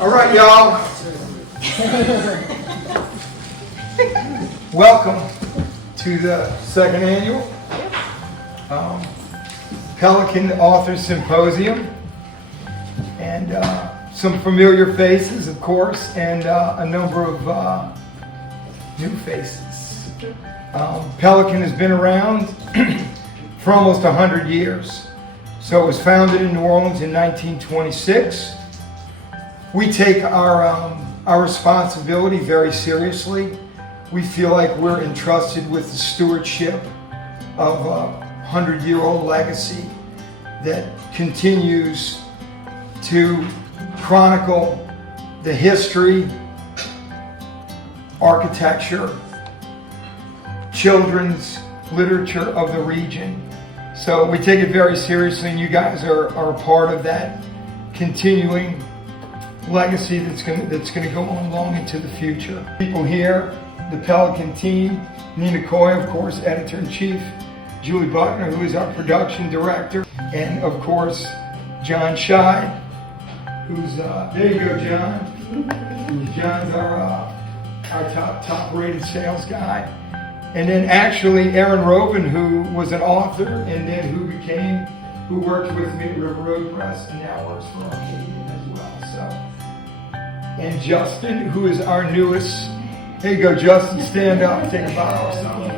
All right, y'all. Welcome to the second annual Pelican Author Symposium. And some familiar faces, of course, and a number of new faces. Pelican has been around for almost 100 years. So it was founded in New Orleans in 1926. We take our responsibility very seriously. We feel like we're entrusted with the stewardship of a 100-year-old legacy that continues to chronicle the history, architecture, children's literature of the region. So we take it very seriously, and you guys are a part of that continuing legacy that's going to go on long into the future. People here, the Pelican team, Nina Coy, of course, editor-in-chief, Julie Buckner, who is our production director, and of course, John Scheid, who's, there you go, John. John's our top rated sales guy. And then actually Aaron Robin, who was an author and then who worked with me at River Road Press and now works for Arcadian as well. So, and Justin, who is our newest, here you go, Justin, stand up, take a bow or something.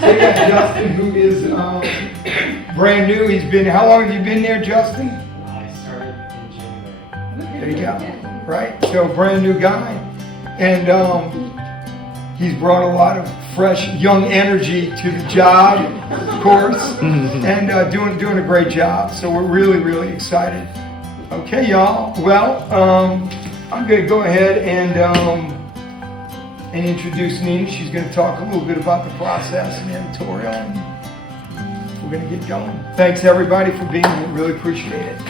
So you got Justin, who is brand new. He's been, how long have you been there, Justin? I started in January. There you go, right? So brand new guy. And he's brought a lot of fresh, young energy to the job, of course, and doing a great job. So we're really, really excited. Okay, y'all. Well, I'm going to go ahead and introduce Nina. She's going to talk a little bit about the process and the editorial, and we're going to get going. Thanks, everybody, for being here. Really appreciate it.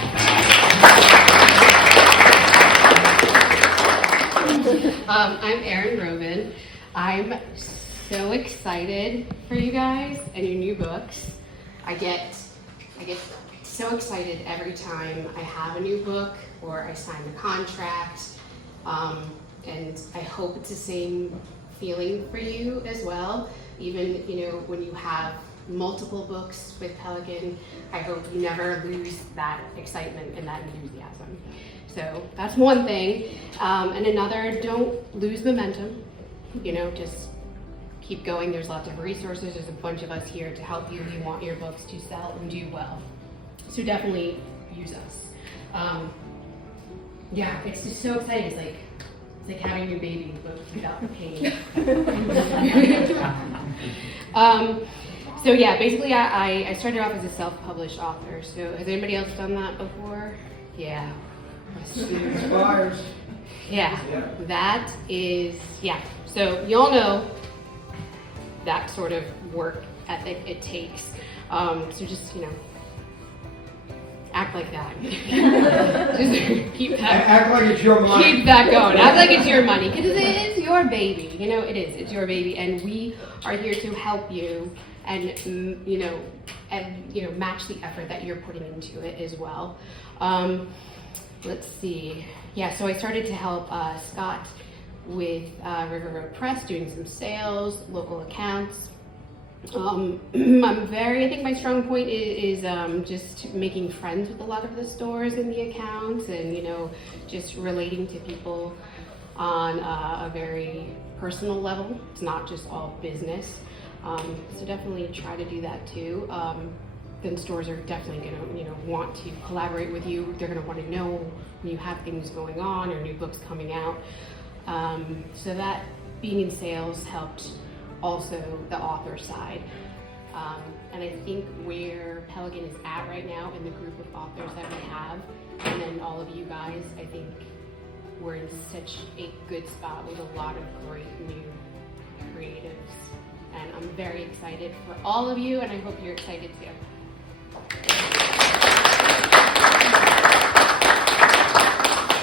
I'm Erin Robin. I'm so excited for you guys and your new books. I get so excited every time I have a new book or I sign the contract, and I hope it's the same feeling for you as well. Even when you have multiple books with Pelican, I hope you never lose that excitement and that enthusiasm. So that's one thing, and another, don't lose momentum. Just keep going. There's lots of resources. There's a bunch of us here to help you. We want your books to sell and do well. So definitely use us. Yeah, it's just so exciting. It's like having your baby, but without the pain. So yeah, basically I started off as a self-published author. So has anybody else done that before? Yeah. Inspires. Yeah, that is, yeah. So you all know that sort of work ethic it takes. So just, act like that. Just keep that. Act like it's your money. Keep that going. Act like it's your money, because it is your baby. It is. It's your baby, and we are here to help you, and match the effort that you're putting into it as well. Let's see. Yeah, so I started to help Scott with River Road Press, doing some sales, local accounts. I think my strong point is just making friends with a lot of the stores and the accounts, and just relating to people on a very personal level. It's not just all business. So definitely try to do that too. Then stores are definitely going to want to collaborate with you. They're going to want to know when you have things going on or new books coming out. So that being in sales helped also the author side. And I think where Pelican is at right now in the group of authors that we have, and then all of you guys, I think we're in such a good spot with a lot of great new creatives. And I'm very excited for all of you, and I hope you're excited too.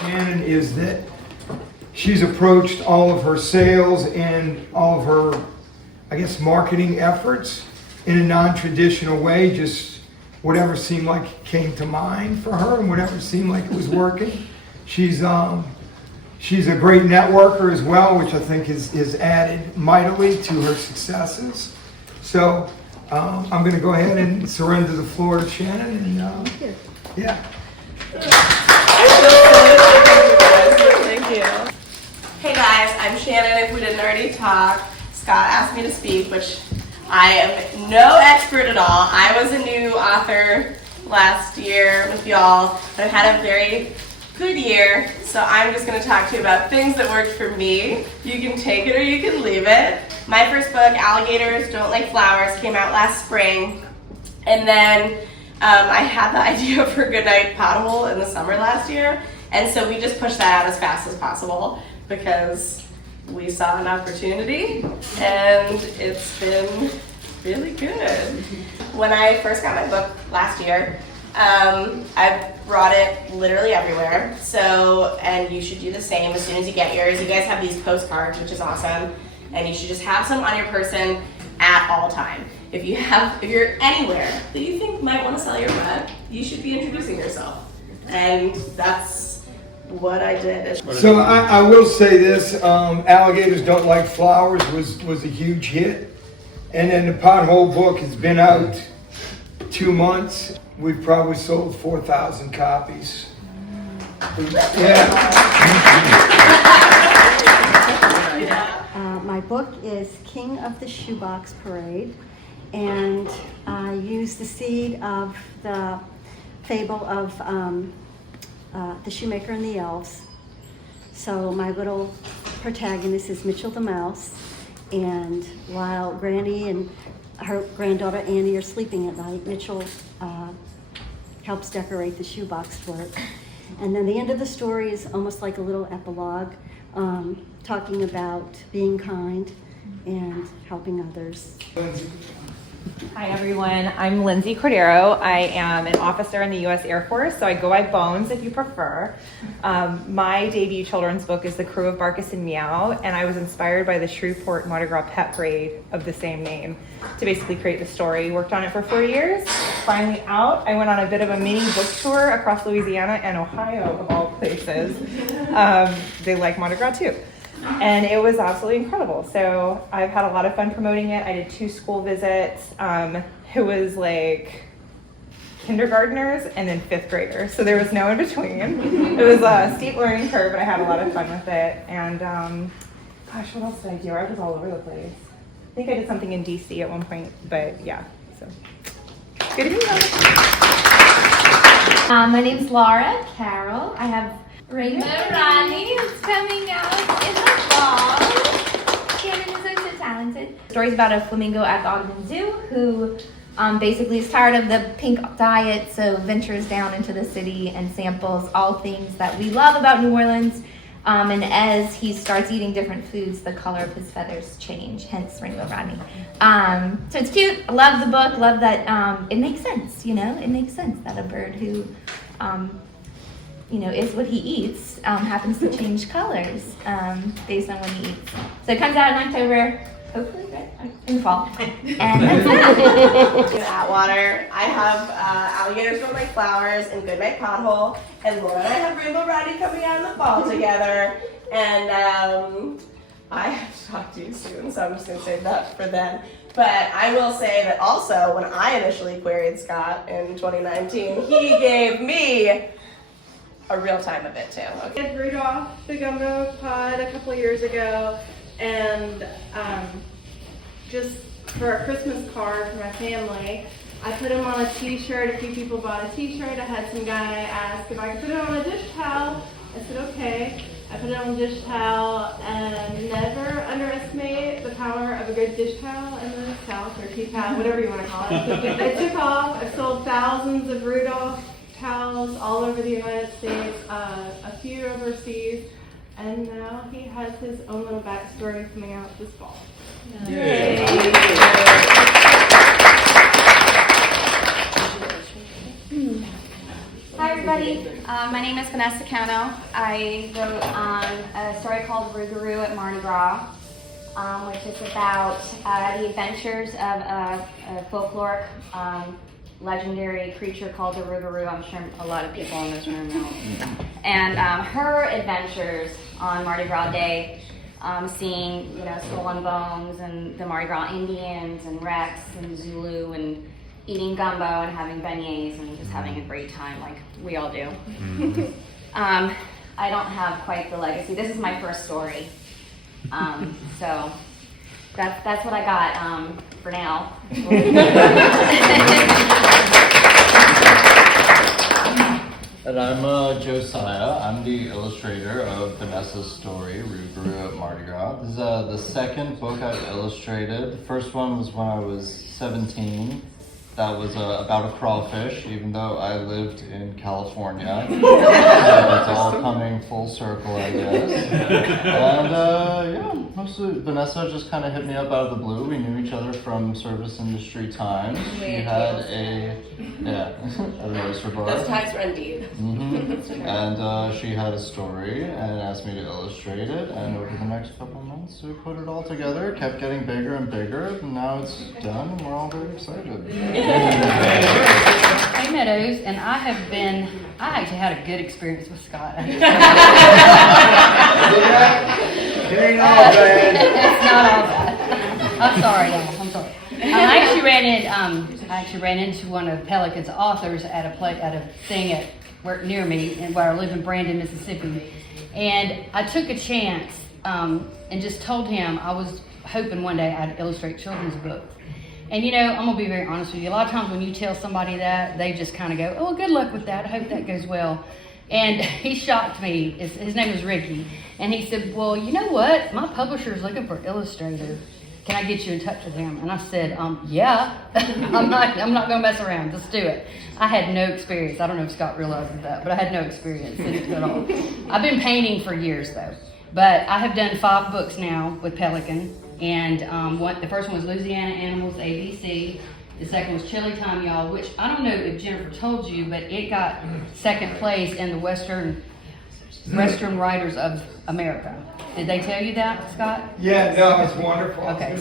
Shannon is that she's approached all of her sales and all of her, marketing efforts in a non-traditional way, just whatever seemed like came to mind for her and whatever seemed like it was working. She's She's a great networker as well, which I think is added mightily to her successes. So I'm going to go ahead and surrender the floor to Shannon. And, yeah. Thank you. Hey guys, I'm Shannon. If we didn't already talk, Scott asked me to speak, which I am no expert at all. I was a new author last year with y'all. I've had a very good year, so I'm just going to talk to you about things that worked for me. You can take it or you can leave it. My first book, Alligators Don't Like Flowers, came out last spring, and then I had the idea for Goodnight Pothole in the summer last year, and so we just pushed that out as fast as possible because we saw an opportunity, and it's been really good. When I first got my book last year, I brought it literally everywhere. So, and you should do the same as soon as you get yours. You guys have these postcards, which is awesome, and you should just have some on your person at all time. If you're anywhere that you think might want to sell your book, you should be introducing yourself, and that's what I did. So I will say this: Alligators Don't Like Flowers was a huge hit, and then the Pothole book has been out 2 months. We've probably sold 4,000 copies. Yeah. My book is King of the Shoebox Parade, and I use the seed of the fable of the shoemaker and the elves. So my little protagonist is Mitchell the Mouse, and while Granny and her granddaughter Annie are sleeping at night, Mitchell helps decorate the shoebox fort. And then the end of the story is almost like a little epilogue, talking about being kind and helping others. Hi everyone, I'm Lindsay Cordero. I am an officer in the U.S. Air Force, so I go by Bones if you prefer. My debut children's book is The Crew of Barkus and Meow, and I was inspired by the Shreveport Mardi Gras pet parade of the same name to basically create the story. Worked on it for 4 years. Finally out, I went on a bit of a mini book tour across Louisiana and Ohio, of all places. They like Mardi Gras too. And it was absolutely incredible. So I've had a lot of fun promoting it. I did 2 school visits. It was like kindergartners and then 5th graders. So there was no in between. It was a steep learning curve, but I had a lot of fun with it. And gosh, what else did I do? I was all over the place. I think I did something in DC at one point, but yeah, so good to be here. My name's Laura Carroll. I have Rainbow Ronnie is coming out in the fall. Shannon is so talented. The story's about a flamingo at the Ogden Zoo who basically is tired of the pink diet, so ventures down into the city and samples all things that we love about New Orleans. And as he starts eating different foods, the color of his feathers change, hence Rainbow Rodney. So it's cute. I love the book. Love that it makes sense, you know? It makes sense that a bird who, is what he eats, happens to change colors based on what he eats. So it comes out in October, hopefully, right? In the fall. And that's that. In Atwater, I have Alligators Don't Like Flowers and Goodnight Pothole, and Laura and I have Rainbow Rodney coming out in the fall together. And I have to talk to you soon, so I'm just going to save that for then. But I will say that also, when I initially queried Scott in 2019, he gave me a real time of it too. I had Rudolph the Gumbo Pod a couple years ago, and just for a Christmas card for my family, I put him on a t-shirt. A few people bought a t-shirt. I had some guy ask if I could put it on a dish towel. I said okay. I put it on a dish towel, and never underestimate the power of a good dish towel in the South, or tea towel, whatever you want to call it. It took off. I've sold thousands of Rudolph towels all over the United States, a few overseas, and now he has his own little backstory coming out this fall. Yay. Hi everybody, my name is Vanessa Cano. I wrote a story called Rougarou at Mardi Gras, which is about the adventures of a folkloric legendary creature called the Rougarou. I'm sure a lot of people in this room know. And her adventures on Mardi Gras Day, seeing, you know, Skull and Bones and the Mardi Gras Indians and Rex and Zulu and eating gumbo and having beignets and just having a great time like we all do. I don't have quite the legacy. This is my first story. So that's what I got for now. And I'm Josiah. I'm the illustrator of Vanessa's story, Ruguru at Mardi Gras. This is the second book I've illustrated. The first one was when I was 17. That was about a crawfish, even though I lived in California. So it's all coming full circle, I guess. And yeah, mostly Vanessa just kind of hit me up out of the blue. We knew each other from service industry times. She had a roaster bar. Those times run deep. And she had a story and asked me to illustrate it. And over the next couple of months, we put it all together. It kept getting bigger and bigger. And now it's done, and we're all very excited. Hey Meadows, and I actually had a good experience with Scott. It ain't all bad. It's not all bad. I'm sorry, y'all. I'm sorry. I actually ran into one of Pelican's authors at a thing near me, where I live in Brandon, Mississippi, and I took a chance and just told him I was hoping one day I'd illustrate children's books. And you know, I'm gonna be very honest with you. A lot of times when you tell somebody that, they just kind of go, "Oh, good luck with that. I hope that goes well." And he shocked me. His name is Ricky, and he said, "Well, you know what? My publisher is looking for an illustrator. Can I get you in touch with him?" And I said, "Yeah. I'm not gonna mess around. Let's do it." I had no experience. I don't know if Scott realizes that, but I had no experience in it at all. I've been painting for years though, but I have done 5 books now with Pelican. And the first one was Louisiana Animals, ABC. The second was Chili Time, Y'all, which I don't know if Jennifer told you, but it got second place in the Western Writers of America. Did they tell you that, Scott? Yeah, no, it's wonderful. Okay,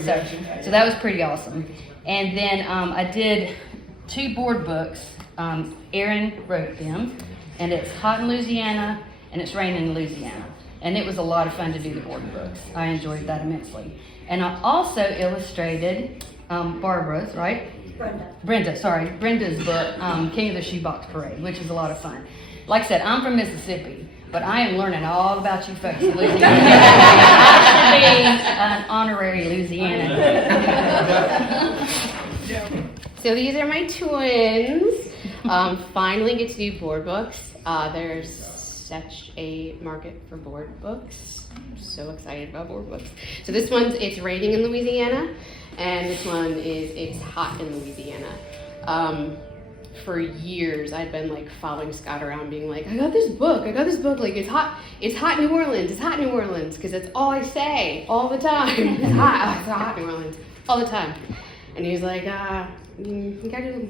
so that was pretty awesome. And then I did 2 board books. Aaron wrote them, and it's Hot in Louisiana and It's Raining in Louisiana. And it was a lot of fun to do the board books. I enjoyed that immensely. And I also illustrated Barbara's, right? Brenda's book, King of the Shoebox Parade, which is a lot of fun. Like I said, I'm from Mississippi, but I am learning all about you folks in Louisiana. I should be an honorary Louisianan. So these are my twins. Finally get to do board books. There's such a market for board books. I'm so excited about board books. So this one's It's Raining in Louisiana, and this one is It's Hot in Louisiana. For years I'd been like following Scott around being like, I got this book, like it's hot New Orleans, because that's all I say all the time. It's hot New Orleans, all the time. And he was like, you gotta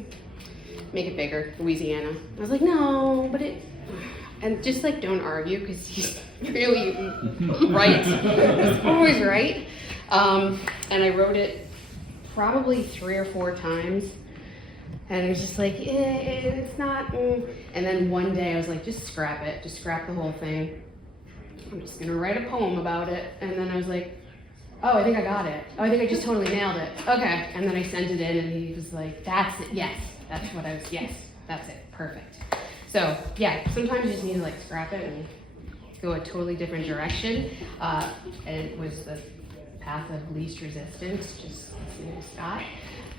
make it bigger, Louisiana. I was like, no, but and just like don't argue, because he's really right. He's always right. And I wrote it probably 3 or 4 times. And it was just like, it's not. And then one day I was like, just scrap it. Just scrap the whole thing. I'm just going to write a poem about it. And then I was like, oh, I think I got it. Oh, I think I just totally nailed it. Okay. And then I sent it in and he was like, that's it. Yes. That's what I was. Yes. That's it. Perfect. So, yeah, sometimes you just need to like scrap it and go a totally different direction. And it was the path of least resistance, just listening to Scott.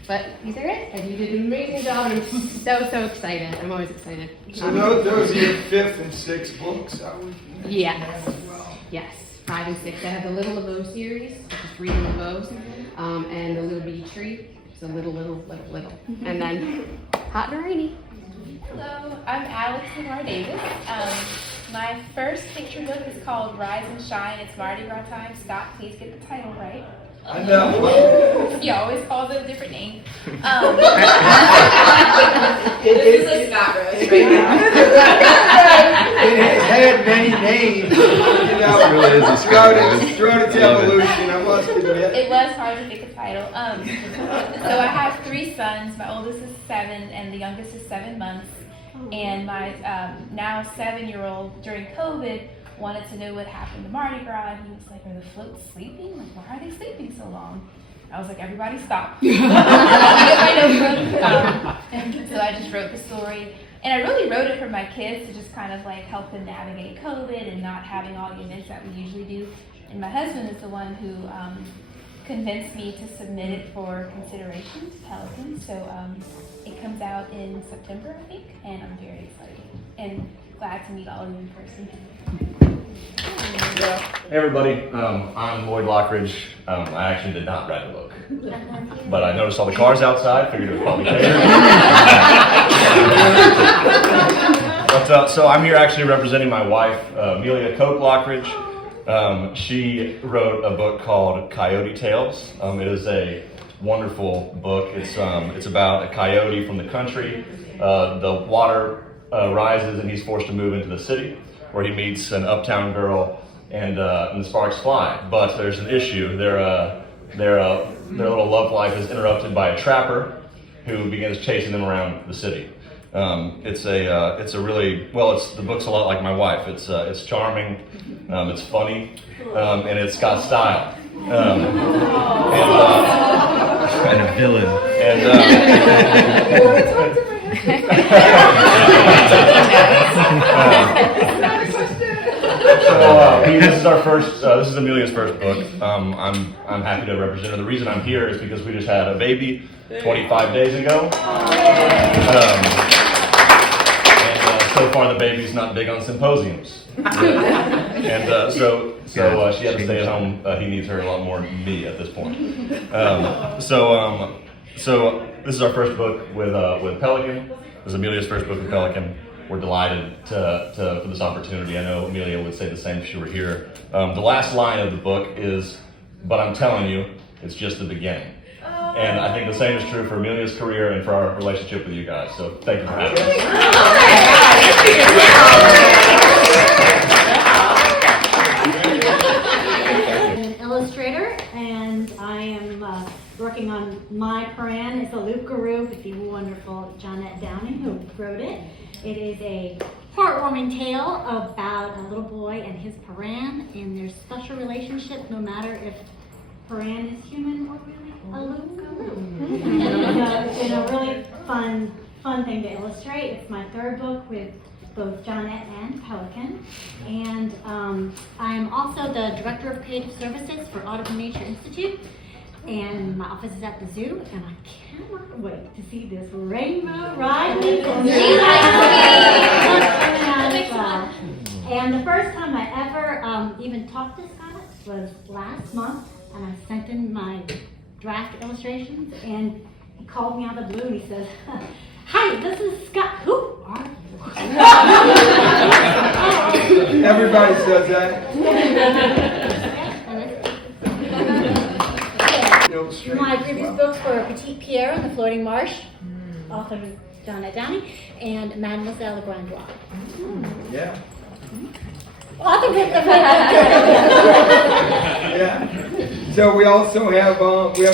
But these are it, and you did an amazing job, and I'm so excited. I'm always excited. So those are your 5th and 6th books, I would Yes. as well. Yes, 5 and 6. I have the Little LeBeau series, just reading LeBeau's, and the Little Bee Tree. It's a little. And then Hot and Rainy. Hello, I'm Alex Lamar Davis. My first picture book is called Rise and Shine. It's Mardi Gras time. Scott, please get the title right. I know. He always calls it a different name. This is like Scott Rose right now. It has had many names. You know, really is thrown it to evolution, I must admit. It was hard to pick a title. So I have 3 sons. My oldest is 7 and the youngest is 7 months. And my now 7-year-old during COVID wanted to know what happened to Mardi Gras, and he was like, "Are the floats sleeping? Like, why are they sleeping so long?" I was like, "Everybody stop." And so I just wrote the story. And I really wrote it for my kids to just kind of like help them navigate COVID and not having all the events that we usually do. And my husband is the one who convinced me to submit it for consideration to Pelican. So it comes out in September, I think, and I'm very excited and glad to meet all of you in person. Hey everybody, I'm Lloyd Lockridge. I actually did not write a book, but I noticed all the cars outside, figured it was probably there. But so I'm here actually representing my wife, Amelia Coke Lockridge. She wrote a book called Coyote Tales. It is a wonderful book. It's about a coyote from the country. The water rises and he's forced to move into the city, where he meets an uptown girl, and the sparks fly. But there's an issue. Their little love life is interrupted by a trapper who begins chasing them around the city. It's a really the book's a lot like my wife. It's charming, it's funny, and it's got style. And a villain. This is our first. This is Amelia's first book. I'm happy to represent her. The reason I'm here is because we just had a baby 25 days ago. So far the baby's not big on symposiums. And so she had to stay at home. He needs her a lot more than me at this point. So this is our first book with Pelican. This is Amelia's first book with Pelican. We're delighted for this opportunity. I know Amelia would say the same if she were here. The last line of the book is, "But I'm telling you, it's just the beginning." And I think the same is true for Amelia's career and for our relationship with you guys. So thank you for having us. I'm an illustrator, and I am working on my Paran. It's a Loup-Garou with the wonderful Johnette Downing, who wrote it. It is a heartwarming tale about a little boy and his Paran and their special relationship, no matter if Paran is human or really a Loup-Garou. It's been a really fun thing to illustrate. It's my third book with both Johnette and Pelican. And I'm also the Director of Creative Services for Audubon Nature Institute. And my office is at the zoo, and I cannot wait to see this rainbow ride. And the first time I ever even talked to Scott was last month, and I sent in my draft illustrations, and he called me out of the blue and he says, "Hi, this is Scott. Who are you?" Everybody says that. My previous books were Petite Pierre and the Floating Marsh, author Johnette Downing, and Mademoiselle Le Grand Roi. Yeah. Author Yeah. So we also have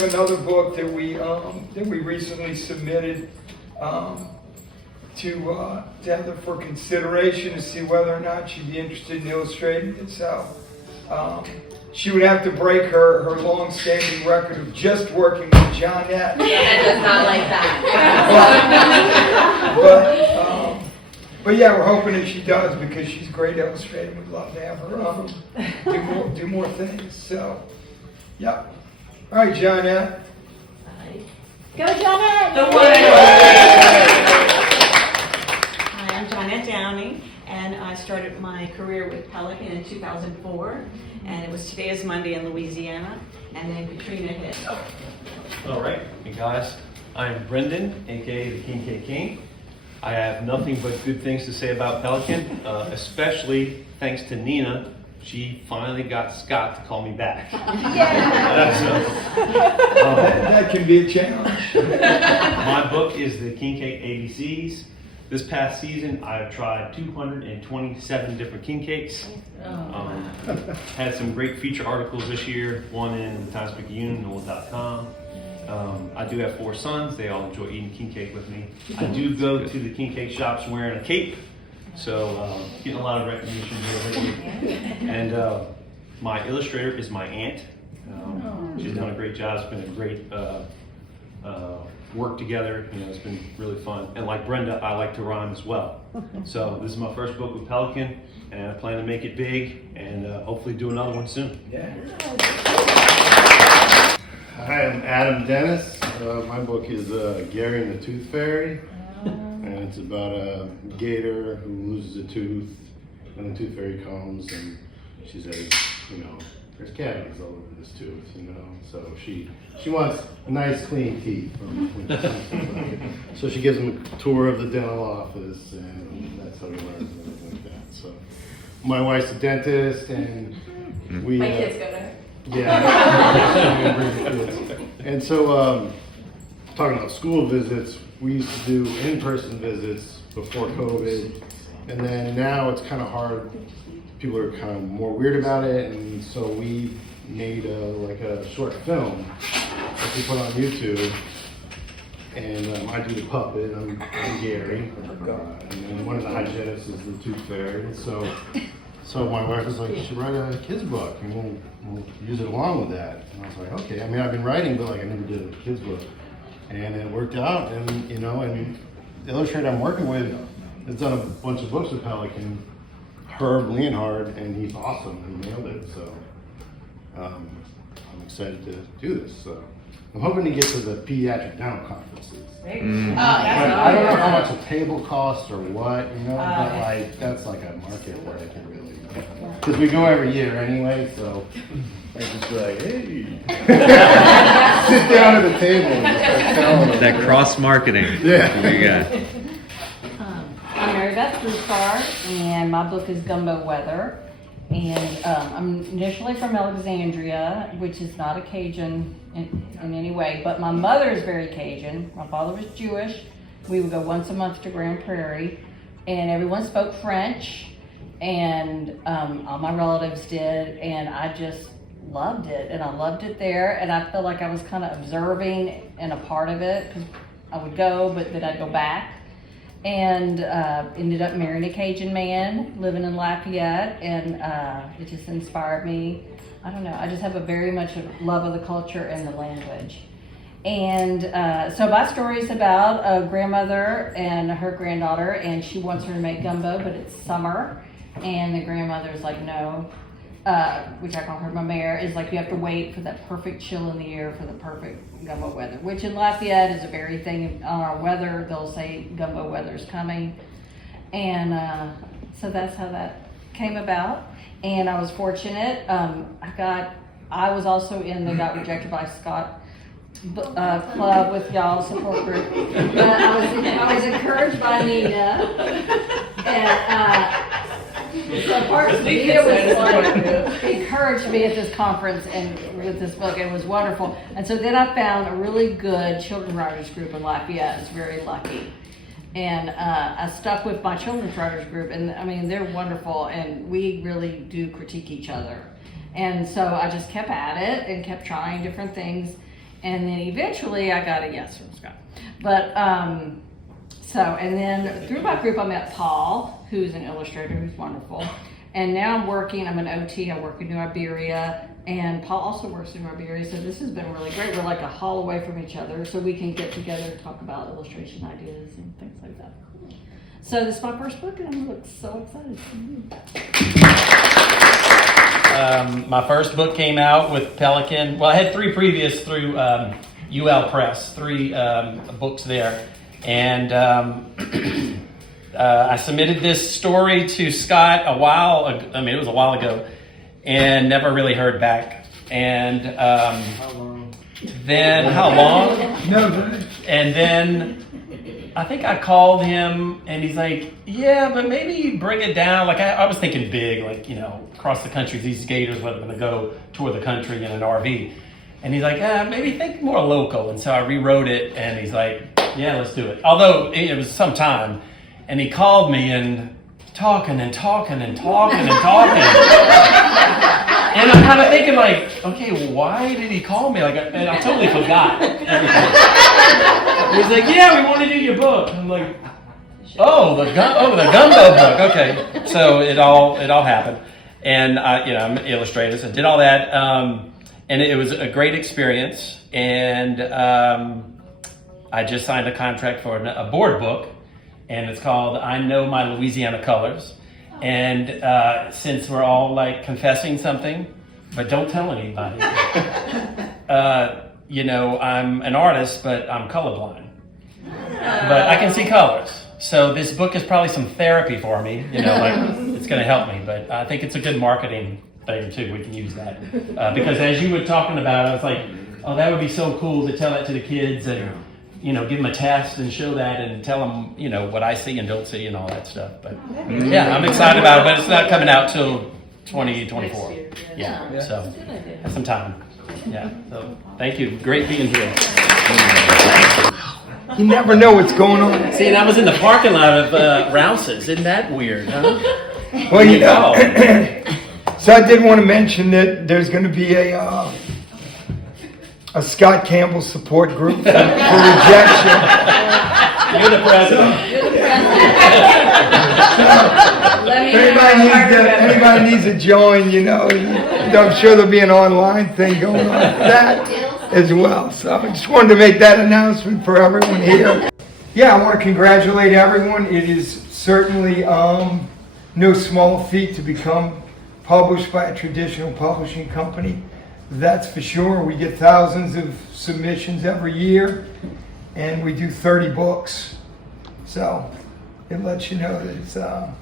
another book that we recently submitted to Heather for consideration to see whether or not she'd be interested in illustrating it. So she would have to break her long-standing record of just working with Johnette. Johnette does not like that. But yeah, we're hoping that she does, because she's a great illustrator. We'd love to have her do more things. So, yeah. All right, Johnette. Go, Johnette! The one. Hi, I'm Johnette Downing, and I started my career with Pelican in 2004, and it was Today is Monday in Louisiana, and then Katrina hit. All right, hey guys, I'm Brendan, aka the King K King. I have nothing but good things to say about Pelican, especially thanks to Nina. She finally got Scott to call me back. That can be a challenge. My book is the King Cake ABCs. This past season, I've tried 227 different king cakes. Had some great feature articles this year, one in the Times-Picayune, NOLA.com. I do have 4 sons. They all enjoy eating king cake with me. I do go to the king cake shops wearing a cape, So getting a lot of recognition here. And my illustrator is my aunt. She's done a great job. It's been a great work together. You know, it's been really fun. And like Brenda, I like to rhyme as well. So this is my first book with Pelican, and I plan to make it big and hopefully do another one soon. Yeah. Hi, I'm Adam Dennis. My book is Gary and the Tooth Fairy, and it's about a gator who loses a tooth, and the Tooth Fairy comes, and she says, you know, there's cavities all over this tooth, you know, so she wants nice, clean teeth. So she gives him a tour of the dental office, and that's how he learns and everything like that. So my wife's a dentist, and we... My kids go there. Yeah. And so, talking about school visits, we used to do in-person visits before COVID, and then now it's kind of hard. People are kind of more weird about it, and so we made like a short film that we put on YouTube. And I do the puppet. I'm Gary, and then one of the hygienists is the Tooth Fairy. So my wife was like, "You should write a kids book, and we'll use it along with that." And I was like, "Okay." I mean, I've been writing, but like I never did a kids book, and it worked out. And you know, and the illustrator I'm working with has done a bunch of books with Pelican, Herb Leonhard, and he's awesome. He nailed it. So I'm excited to do this. So I'm hoping to get to the pediatric dental conferences. I I don't know how much a table costs or what, you know, but like that's like a market where I can really, because we go every year anyway, so I just be like, hey, sit down at the table and start telling them. That cross marketing. Yeah. You got. I'm Mary Beth Broussard, and my book is Gumbo Weather. And I'm initially from Alexandria, which is not a Cajun in any way, but my mother is very Cajun. My father was Jewish. We would go once a month to Grand Prairie, and everyone spoke French, and all my relatives did, and I just loved it, and I loved it there, and I felt like I was kind of observing and a part of it, because I would go, but then I'd go back. And ended up marrying a Cajun man, living in Lafayette, and it just inspired me. I don't know, I just have a very much love of the culture and the language. And so my story is about a grandmother and her granddaughter, and she wants her to make gumbo, but it's summer, and the grandmother's like, no, which I call her my mare, is like you have to wait for that perfect chill in the air for the perfect gumbo weather, which in Lafayette is a very thing. On our weather, they'll say gumbo weather's coming. And so that's how that came about. And I was fortunate. I was also in the Got Rejected by Scott club with y'all support group. But I was encouraged by Nina. And so part of Nina was like, encouraged me at this conference and with this book. It was wonderful. And so then I found a really good children's writers group in Lafayette. I was very lucky. And I stuck with my children's writers group, and I mean, they're wonderful, and we really do critique each other. And so I just kept at it and kept trying different things. And then eventually I got a yes from Scott. But and then through my group I met Paul, who's an illustrator who's wonderful. And now I'm an OT, I work in New Iberia, and Paul also works in New Iberia, so this has been really great. We're like a hall away from each other, so we can get together and talk about illustration ideas and things like that. So this is my first book, and I'm so excited. My first book came out with Pelican. Well, I had 3 previous through UL Press, 3 books there. And I submitted this story to Scott it was a while ago, and never really heard back. And then, how long? No. And then I think I called him, and he's like, yeah, but maybe bring it down. Like, I was thinking big, like, across the country, these gators were going to go tour the country in an RV. And he's like, maybe think more local. And so I rewrote it, and he's like, yeah, let's do it. Although it was some time, and he called me and talking. And I'm kind of thinking like, okay, why did he call me? And I totally forgot everything. He's like, yeah, we want to do your book. I'm like, the gumbo book. Okay, so it all happened, and I'm an illustrator, so I did all that, and it was a great experience. And I just signed a contract for a board book, and it's called "I Know My Louisiana Colors." And since we're all like confessing something, but don't tell anybody, I'm an artist, but I'm colorblind. But I can see colors. So this book is probably some therapy for me, it's going to help me. But I think it's a good marketing thing too. We can use that. Because as you were talking about, I was like, oh, that would be so cool to tell that to the kids and, give them a test and show that and tell them, what I see and don't see and all that stuff. But yeah, I'm excited about it, but it's not coming out till 2024. Yeah, so have some time. Yeah, so thank you. Great being here. You never know what's going on. See, and I was in the parking lot of Rouse's. Isn't that weird, huh? Well, so I did want to mention that there's going to be a Scott Campbell support group for rejection. You're the president. Anybody needs to join, I'm sure there'll be an online thing going on for that as well. So I just wanted to make that announcement for everyone here. Yeah, I want to congratulate everyone. It is certainly no small feat to become published by a traditional publishing company. That's for sure. We get thousands of submissions every year, and we do 30 books. So it lets you know that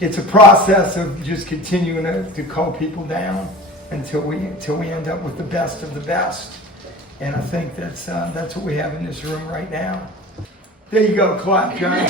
it's a process of just continuing to call people down until we end up with the best of the best. And I think that's what we have in this room right now. There you go, clap, John.